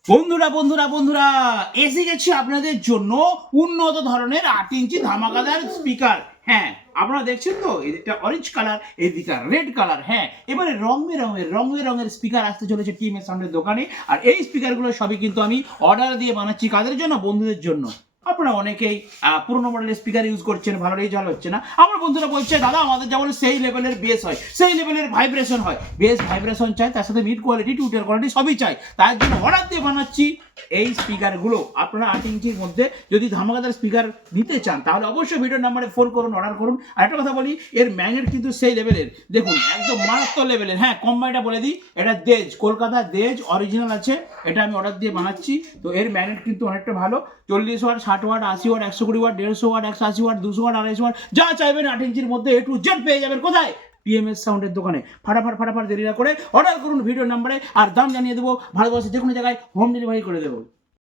বন্ধুরা বন্ধুরা বন্ধুরা এসে গেছি আপনাদের জন্য উন্নত ধরনের 8 ইঞ্চি ধামাকাদার স্পিকার। হ্যাঁ, আপনারা দেখছেন তো, এদিকটা অরেঞ্জ কালার, এদিকটা রেড কালার। হ্যাঁ, এবারে রং বেরঙের স্পিকার আসতে চলেছে টিএমএস সাউন্ডের দোকানে। আর এই স্পিকারগুলো সবই কিন্তু আমি অর্ডার দিয়ে বানাচ্ছি। কাদের জন্য? বন্ধুদের জন্য। আপনারা অনেকেই পুরোনো মডেলের স্পিকার ইউজ করছেন, ভালো রেজাল্ট হচ্ছে না। আমার বন্ধুরা বলছে, দাদা আমাদের যেমন সেই লেভেলের বেস হয়, সেই লেভেলের ভাইব্রেশন হয়, বেস ভাইব্রেশন চাই, তার সাথে মিড কোয়ালিটি, টুটার কোয়ালিটি সবই চাই। তার জন্য অর্ডার দিয়ে বানাচ্ছি এই স্পিকারগুলো। আপনারা 8 ইঞ্চির মধ্যে যদি ধামাকাদার স্পিকার নিতে চান তাহলে অবশ্যই ভিডিও নাম্বারে ফোন করুন, অর্ডার করুন। আর একটা কথা বলি, এর ম্যাগনেট কিন্তু সেই লেভেলের, দেখুন একদম মারাত্মক লেভেলের। হ্যাঁ, কোম্পানিটা বলে দিই, এটা দেজ, কলকাতা দেজ অরিজিনাল আছে। এটা আমি অর্ডার দিয়ে বানাচ্ছি। তো এর ম্যাগনেট কিন্তু অনেকটা ভালো, 40 watt, 60 watt, 80 watt, 120 watt, 150 watt, 180 watt, 200 watt, 250 watt, যা চাইবেন 8 ইঞ্চির মধ্যে A to Z পেয়ে যাবেন। কোথায়? টিএমএস সাউন্ডের দোকানে। ফাটাফাট দেরি না করে অর্ডার করুন ভিডিও নাম্বারে, আর দাম জানিয়ে দেবো। ভারতবর্ষের যে কোনো জায়গায় হোম ডেলিভারি করে দেবো।